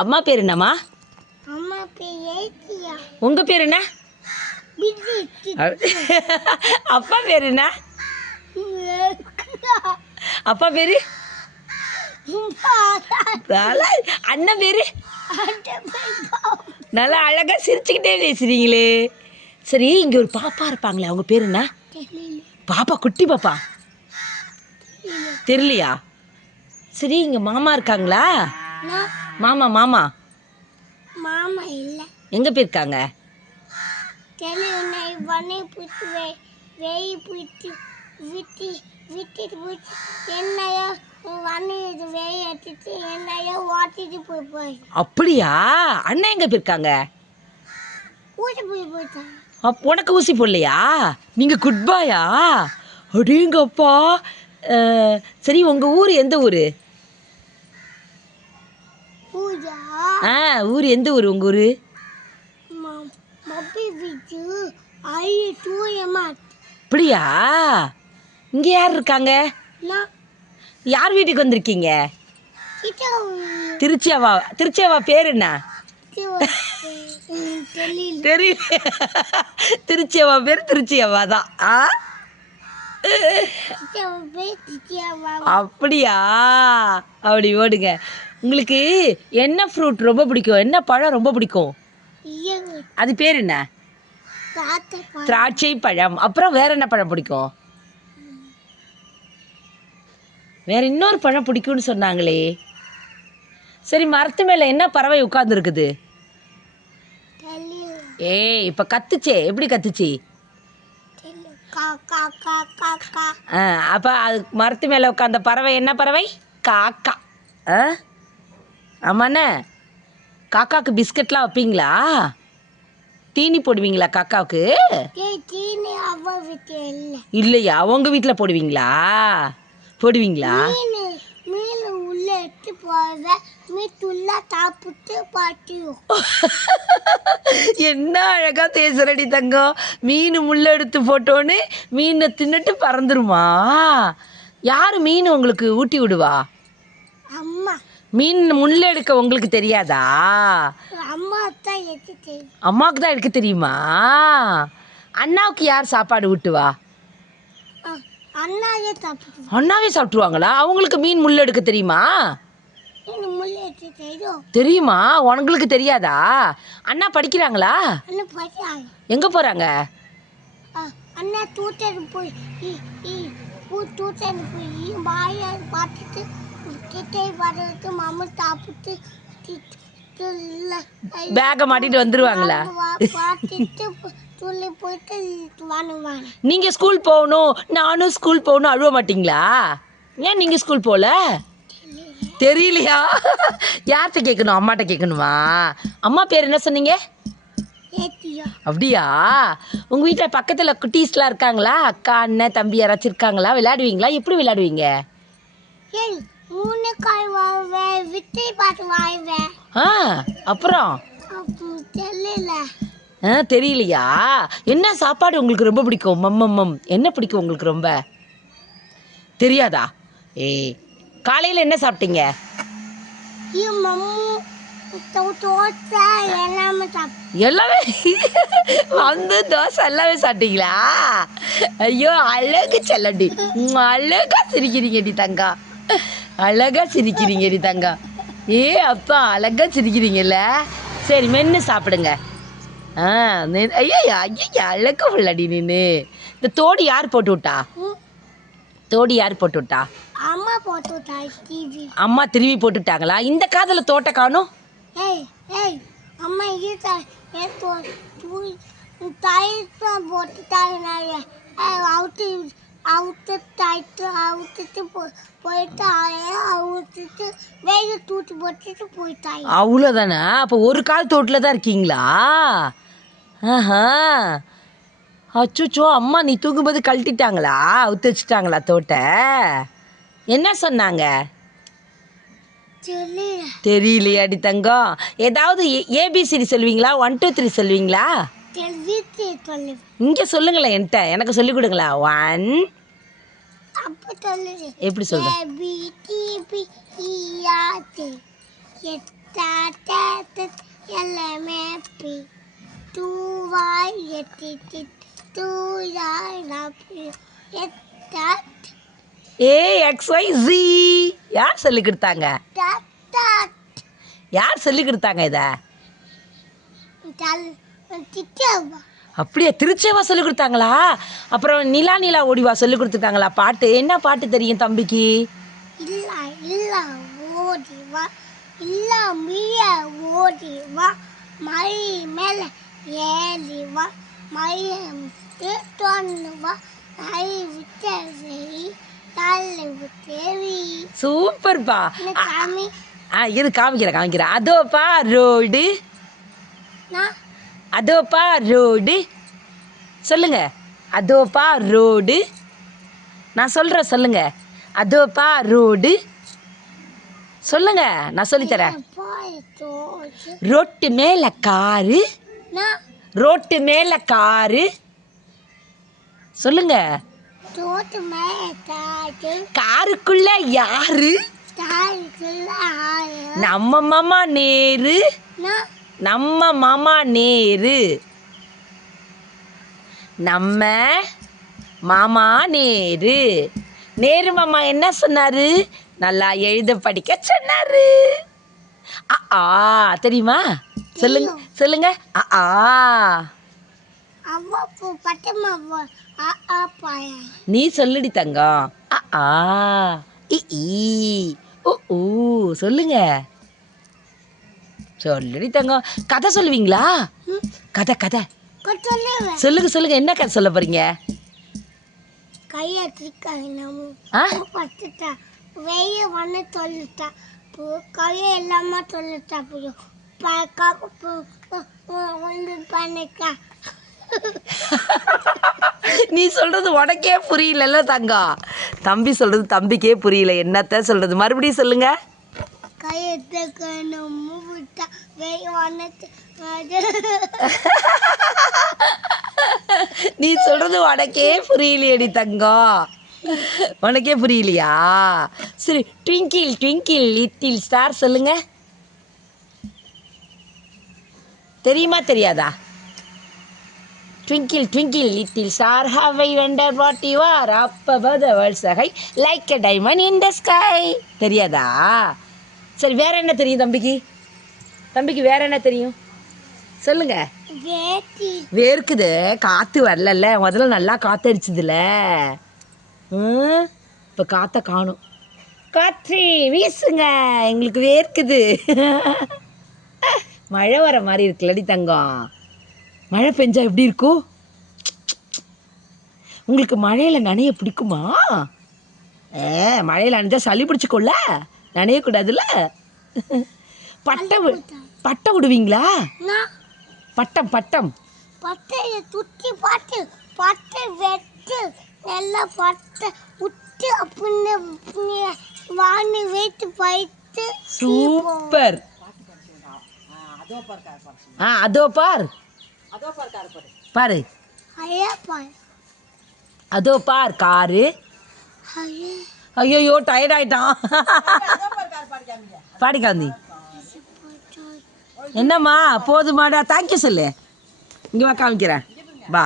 அம்மா பேர் என்னம்மா? அம்மா பேர் ஏத்தியா. உங்கள் பேர் என்ன? அப்பா பேர் என்ன? அப்பா பேர்? அண்ணன் பேர்? நல்லா அழகாக சிரிச்சுக்கிட்டே பேசுகிறீங்களே. சரி, இங்கே ஒரு பாப்பா இருப்பாங்களே, அவங்க பேர் என்ன? பாப்பா, குட்டி பாப்பா தெரியலையா? சரி, இங்கே மாமா இருக்காங்களா? மாமா மாமா மாமா இல்லை. எங்கே போயிருக்காங்க? அப்படியா? அண்ணன் எங்கே போயிருக்காங்க? உனக்கு ஊசி போடலையா? நீங்கள் குட் பாயா? அப்படிங்கப்பா. சரி, உங்கள் ஊர் எந்த ஊர்? ஊர் எந்த ஊர் உங்கள் ஊர்? அப்படியா? இங்கே யார் இருக்காங்க? யார் வீட்டுக்கு வந்திருக்கீங்க? திருச்சியாவா? திருச்சியாவா பேர் என்ன? தெரியல. திருச்சியாவா பேர்? திருச்சியாவா தான். அப்படியா? அப்படி ஓடுங்க. உங்களுக்கு என்ன ஃப்ரூட் ரொம்ப பிடிக்கும்? என்ன பழம் ரொம்ப பிடிக்கும்? அது பேர் என்ன? திராட்சை பழம். அப்புறம் வேற என்ன பழம் பிடிக்கும்? வேற இன்னொரு பழம் பிடிக்கும்னு சொன்னாங்களே. சரி, மரத்து மேல என்ன பறவை உட்கார்ந்து இருக்குது? ஏய், இப்ப கத்துச்சே, எப்படி கத்துச்சு? அப்ப அது மரத்து மேல உட்கார்ந்த பறவை என்ன பறவை? காக்கா. ஆமாண்ணே. காக்காவுக்கு பிஸ்கட்லாம் வைப்பீங்களா? தீனி போடுவீங்களா காக்காவுக்கு? இல்லையா? உங்க வீட்டில் போடுவீங்களா? போடுவீங்களா? என்ன அழகா பேசுறடி தங்கம். மீன் முள்ள எடுத்து போட்டோன்னு மீனை தின்னுட்டு பறந்துருமா? யாரு மீன் உங்களுக்கு ஊட்டி விடுவா? மீன் முள்ள எடுக்க உங்களுக்கு தெரியாதா? அம்மாவுக்கு தான் எடுக்க தெரியுமா? அண்ணாவுக்கு யார் சாப்பாடு ஊட்டுவா? அண்ணாவே சாப்பிட்டுருவாங்களா? அவங்களுக்கு மீன் முள்ள எடுக்க தெரியுமா? தெரியுமா? உங்களுக்கு தெரியாதா? அண்ணா படிக்கிறாங்களா? எங்க போறாங்க? அண்ணா தூத்தன் போய் பார்த்துட்டு பேக மாட்டிட்டு வந்துருவாங்களா? நீங்க ஸ்கூல் போகணும், நானும் ஸ்கூல் போகணும் அழுவ மாட்டீங்களா? ஏன் நீங்க ஸ்கூல் போகல? தெரியலையா? யார்கிட்ட கேட்கணும்? அம்மாட்ட கேட்கணுமா? அம்மா பேர் என்ன சொன்னீங்க? அப்படியா? உங்க வீட்டில் பக்கத்தில் குட்டீஸ்லாம் இருக்காங்களா? அக்கா, அண்ணன், தம்பி யாராச்சும் இருக்காங்களா? விளையாடுவீங்களா? எப்படி விளையாடுவீங்க? அப்புறம் தெரியலையா? என்ன சாப்பாடு உங்களுக்கு ரொம்ப பிடிக்கும்? மம்மம் என்ன பிடிக்கும் உங்களுக்கு ரொம்ப? தெரியாதா? காலையில் என்ன சாப்பிட்டீங்க? எல்லாமே வந்து தோசை எல்லாமே சாப்பிட்டீங்களா? ஐயோ, அழகு செல்லடி, அழகா சிரிக்கிறீங்கடி தங்கா, அழகா சிரிக்கிறீங்கடி தங்கா. அப்பா அழகா சிரிக்கிறீங்கல்ல. சரி, மென்று சாப்பிடுங்க. ஐயா ஐயா, அழகா உள்ளடி நின்று. இந்த தோடு யார் போட்டு விட்டா? தோடு யார் போட்டு விட்டா? அம்மா திருவி போட்டுட்டாங்களா? இந்த காதில் தோட்டை காணும். அவ்வளோதானே? அப்போ ஒரு கால் தோட்டில் தான் இருக்கீங்களா? அச்சோ, அம்மா நீ தூங்கும்போது கழட்டிட்டாங்களா? அவுத்து வச்சுட்டாங்களா தோட்டை? என்ன சொன்னாங்க? தெரியலையாடி தங்கம். ஏதாவது ஏபிசிடி சொல்லுவீங்களா? 1 2 3 சொல்லுவீங்களா? இங்கே சொல்லுங்களேன், என்கிட்ட எனக்கு சொல்லிக் கொடுங்களா? 1 எப்படி சொல்ற? தாத்தா எல்லாமே தூவாய் எத்தி தூயாய் நாப்பி எத்தா AXYZ யார் சொல்லி கொடுத்தாங்க? தாத்தா யார் சொல்லி கொடுத்தாங்க இதை? தல் திட்டவா அப்படியே திருச்சேவா சொல்லி கொடுத்தாங்களா? அப்புறம் நிலா நிலா ஓடிவா சொல்லி கொடுத்துருக்காங்களா பாட்டு? என்ன பாட்டு தெரியும் தம்பிக்கு? இல்ல இல்ல ஓடி வா இல்ல மிய ஓடி வா மழை மேல ஏறி வா மழை தொன்னு வா ஐ விட்டேரி தலை விட்டேரி. சூப்பர்ப்பா. சாமி இது காமிக்கிறேன். அதோப்பா ரோடு, நான் அதோப்பா ரோடு சொல்லுங்க. அதோப்பா ரோடு. நான் சொல்கிறேன் சொல்லுங்க. அதோப்பா ரோடு சொல்லுங்க, நான் சொல்லித்தரேன். போய் தோச்சு ரோட்டு மேலே காரு, நான் ரோட்டு மேலே காரு சொல்லுங்க. தோட்டு மேல தாட்டு காருக்குள்ள யாரு? தாய்க்குள்ள ஆய நம்ம மாமா நேரு, நான் நம்ம மாமா நேரு, நம்ம மாமா நேரு. நேரு மாமா என்ன சொன்னாரு? நல்லா எழுத படிக்க சொன்னாரு. தெரியுமா? சொல்லுங்க சொல்லுங்க. அவ்வா பூ பட்டமா பாயா நீ சொல்லுடி தங்கம். சொல்லுங்க சொல்லுடி தங்கம். கதை சொல்லுவீங்களா? கதை கதை சொல்லுவேன். சொல்லுங்க. என்ன கதை சொல்ல போறீங்க? கையை திக்காங்க ஆ? பத்துட்டா வெய்ய ஒன்று சொல்லிட்டா கையை எல்லாமே சொல்லிட்டா வந்து பண்ணிக்கா. நீ சொல்றது உனக்கே புரியல தங்கம். தம்பி சொல்றது தம்பிக்கே புரியல. என்னத்த சொல்றது? மறுபடியும் சொல்லுங்க. கையை தக்கணும் மூட்டா வெய்ய ஒன்று நீ சொல்றது உனக்கே புரியலையடி தங்கம். உனக்கே புரியலையா? சரி, ட்விங்கிள் ட்விங்கிள் லிட்டில் ஸ்டார் சொல்லுங்க. தெரியுமா தெரியாதா? Twinkle twinkle little star how I wonder what you are up above the world sky like a diamond in the sky. தெரியாதா? சரி, வேற என்ன தெரியும் தம்பிக்கு? தம்பிக்கு வேற என்ன தெரியும் சொல்லுங்க. வேட்டி வேர்க்குது, காற்று வரலல்ல. முதல்ல நல்லா காற்றடிச்சுதுல. இப்போ காற்றை காணும். காற்று வீசுங்க, எங்களுக்கு வேர்க்குது. மழை வர மாதிரி இருக்குல்லடி தங்கம். மழை பெஞ்சா எப்படி இருக்கும்? உங்களுக்கு மழையில் நனைய பிடிக்குமா? மழையில் நனைஞ்சா சளி பிடிச்சிக்கோல, நனையக்கூடாதுல்ல. பட்டம் விடுவீங்களா? நான் பட்டம் பட்டையை துட்டி பட்டை வெட்டு நல்லா பட்டை விட்டு அப்படின்னு வாங்கி வைத்து பயிட்டு. சூப்பர். அதோ பார் பாரு. ஐயா பாரு அதோ பார் காரு. ஐயோ டயர்ட் ஆயிட்டான். பாடிக்காந்தி என்னம்மா போதுமாடா? தேங்க்யூ சொல்லு. இங்கே வா காமிக்கிறேன். வா.